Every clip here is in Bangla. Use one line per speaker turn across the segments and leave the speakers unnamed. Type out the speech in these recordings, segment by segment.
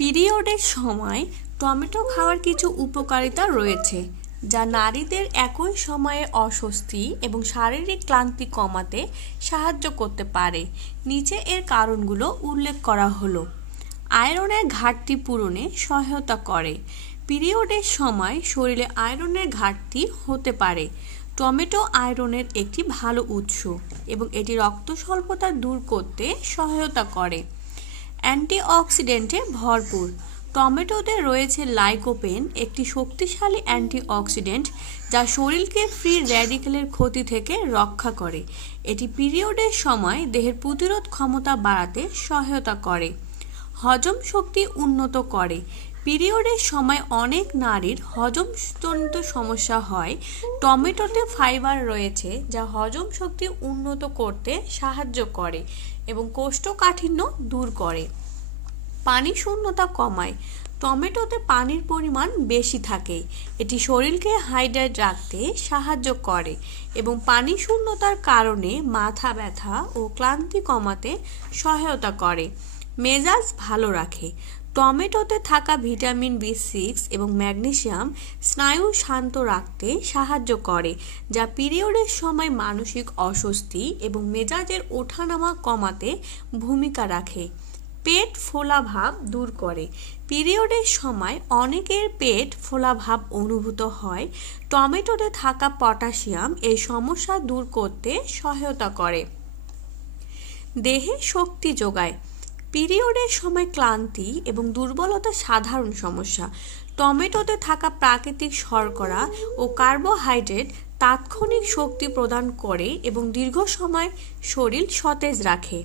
পিরিয়ডের সময় টমেটো খাওয়ার কিছু উপকারিতা রয়েছে, যা নারীদের একই সময়ে অস্বস্তি এবং শারীরিক ক্লান্তি কমাতে সাহায্য করতে পারে। নিচে এর কারণগুলো উল্লেখ করা হলো। আয়রনের ঘাটতি পূরণে সহায়তা করে। পিরিয়ডের সময় শরীরে আয়রনের ঘাটতি হতে পারে। টমেটো আয়রনের একটি ভালো উৎস এবং এটি রক্ত স্বল্পতা দূর করতে সহায়তা করে। অ্যান্টিঅক্সিডেন্টে ভরপুর। টমেটোতে রয়েছে লাইকোপেন, একটি শক্তিশালী অ্যান্টিঅক্সিডেন্ট যা শরীরকে ফ্রি র্যাডিক্যালের ক্ষতি থেকে রক্ষা করে। এটি পিরিয়ডের সময় দেহের প্রতিরোধ ক্ষমতা বাড়াতে সহায়তা করে। হজম শক্তি উন্নত করে। পিরিয়ডের সময় অনেক নারীর হজমজনিত সমস্যা হয়। টমেটোতে ফাইবার রয়েছে, যা হজম শক্তি উন্নত করতে সাহায্য করে এবং কোষ্ঠকাঠিন্য দূর করে। পানি শূন্যতা কমায়। টমেটোতে পানির পরিমাণ বেশি থাকে। এটি শরীরকে হাইড্রেট রাখতে সাহায্য করে এবং পানি শূন্যতার কারণে মাথা ব্যথা ও ক্লান্তি কমাতে সহায়তা করে। মেজাজ ভালো রাখে। টমেটোতে থাকা ভিটামিন বি সিক্স এবং ম্যাগনেশিয়াম স্নায়ু শান্ত রাখতে সাহায্য করে, যা পিরিয়ডের সময় মানসিক অস্বস্তি এবং মেজাজের ওঠানামা কমাতে ভূমিকা রাখে। পেট ফোলা ভাব দূর করে। পিরিয়ডের সময় অনেকের পেট ফোলা ভাব অনুভূত হয়। টমেটোতে থাকা পটাশিয়াম এই সমস্যা দূর করতে সহায়তা করে। দেহে শক্তি যোগায়। পিরিয়ডের সময় ক্লান্তি এবং দুর্বলতা সাধারণ সমস্যা। টমেটোতে থাকা প্রাকৃতিক শর্করা ও কার্বোহাইড্রেট তাৎক্ষণিক শক্তি প্রদান করে এবং দীর্ঘ সময় শরীর সতেজ রাখে।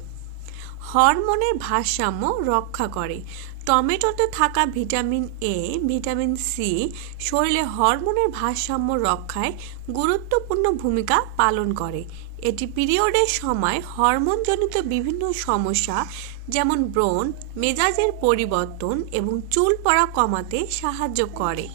হরমোনের ভারসাম্য রক্ষা করে। টমেটোতে থাকা ভিটামিন এ ভিটামিন সি শরীরে হরমোনের ভারসাম্য রক্ষায় গুরুত্বপূর্ণ ভূমিকা পালন করে। এটি পিরিয়ডের সময় হরমোনজনিত বিভিন্ন সমস্যা, যেমন ব্রণ, মেজাজের পরিবর্তন এবং চুল পড়া কমাতে সাহায্য করে।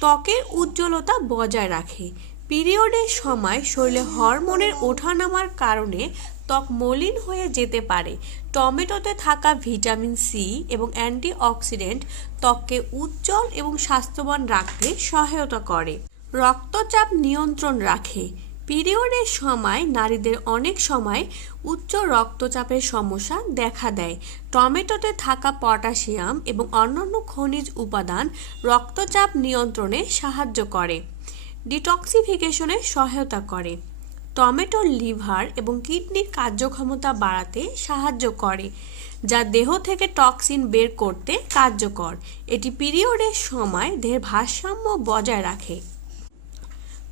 ত্বকের উজ্জ্বলতা বজায় রাখে। পিরিয়ডের সময় শরীরে হরমোনের ওঠানামার কারণে ত্বক মলিন হয়ে যেতে পারে। টমেটোতে থাকা ভিটামিন সি এবং অ্যান্টিঅক্সিডেন্ট ত্বককে উজ্জ্বল এবং স্বাস্থ্যবান রাখতে সহায়তা করে। রক্তচাপ নিয়ন্ত্রণ রাখে। পিরিয়ডের সময় নারীদের অনেক সময় উচ্চ রক্তচাপের সমস্যা দেখা দেয়। টমেটোতে থাকা পটাশিয়াম এবং অন্যান্য খনিজ উপাদান রক্তচাপ নিয়ন্ত্রণে সাহায্য করে, ডিটক্সিফিকেশনে সহায়তা করে। টমেটো লিভার এবং কিডনির কার্যক্ষমতা বাড়াতে সাহায্য করে, যা দেহ থেকে টক্সিন বের করতে কার্যকর। এটি পিরিয়ডের সময় দেহের ভারসাম্য বজায় রাখে।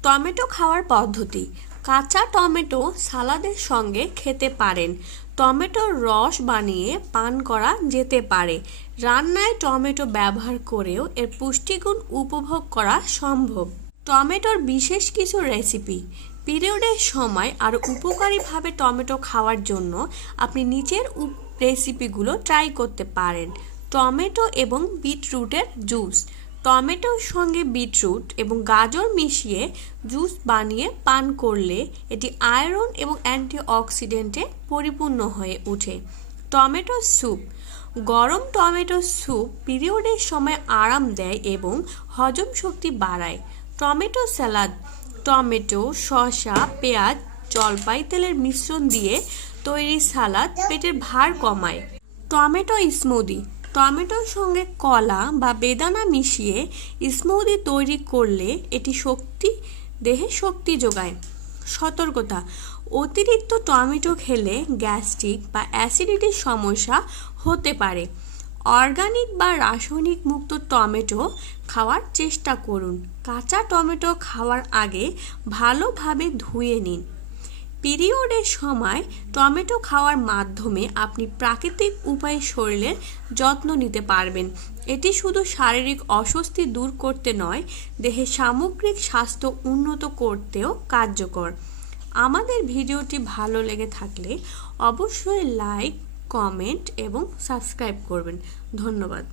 টমেটো খাওয়ার পদ্ধতি। কাঁচা টমেটো সালাদের সঙ্গে খেতে পারেন। টমেটোর রস বানিয়ে পান করা যেতে পারে। রান্নায় টমেটো ব্যবহার করেও এর পুষ্টিগুণ উপভোগ করা সম্ভব। টমেটোর বিশেষ কিছু রেসিপি। পিরিয়ডের সময় আরও উপকারীভাবে টমেটো খাওয়ার জন্য আপনি নিচের রেসিপিগুলো ট্রাই করতে পারেন। টমেটো এবং বিটরুটের জুস। টমেটোর সঙ্গে বিটরুট এবং গাজর মিশিয়ে জুস বানিয়ে পান করলে এটি আয়রন এবং অ্যান্টিঅক্সিডেন্টে পরিপূর্ণ হয়ে ওঠে। Tomato soup. গরম টমেটো স্যুপ পিরিয়ডের সময় আরাম দেয় এবং হজম শক্তি বাড়ায়। Tomato salad. টমেটো, শসা, পেঁয়াজ, জলপাই তেলের মিশ্রণ দিয়ে তৈরি সালাদ পেটের ভার কমায়। Tomato smoothie. টমেটোর সঙ্গে কলা বা বেদানা মিশিয়ে স্মুদি তৈরি করলে এটি শক্তি, দেহে শক্তি যোগায়। সতর্কতা, অতিরিক্ত টমেটো খেলে গ্যাস্ট্রিক বা অ্যাসিডিটির সমস্যা হতে পারে। অর্গানিক বা রাসায়নিক মুক্ত টমেটো খাওয়ার চেষ্টা করুন। কাঁচা টমেটো খাওয়ার আগে ভালোভাবে ধুয়ে নিন। পিরিয়ডের সময় টমেটো খাওয়ার মাধ্যমে আপনি প্রাকৃতিক উপায়ে শরীরের যত্ন নিতে পারবেন। এটি শুধু শারীরিক অস্বস্তি দূর করতে নয়, দেহের সামগ্রিক স্বাস্থ্য উন্নত করতেও কার্যকর। আমাদের ভিডিওটি ভালো লেগে থাকলে অবশ্যই লাইক, কমেন্ট এবং সাবস্ক্রাইব করবেন। ধন্যবাদ।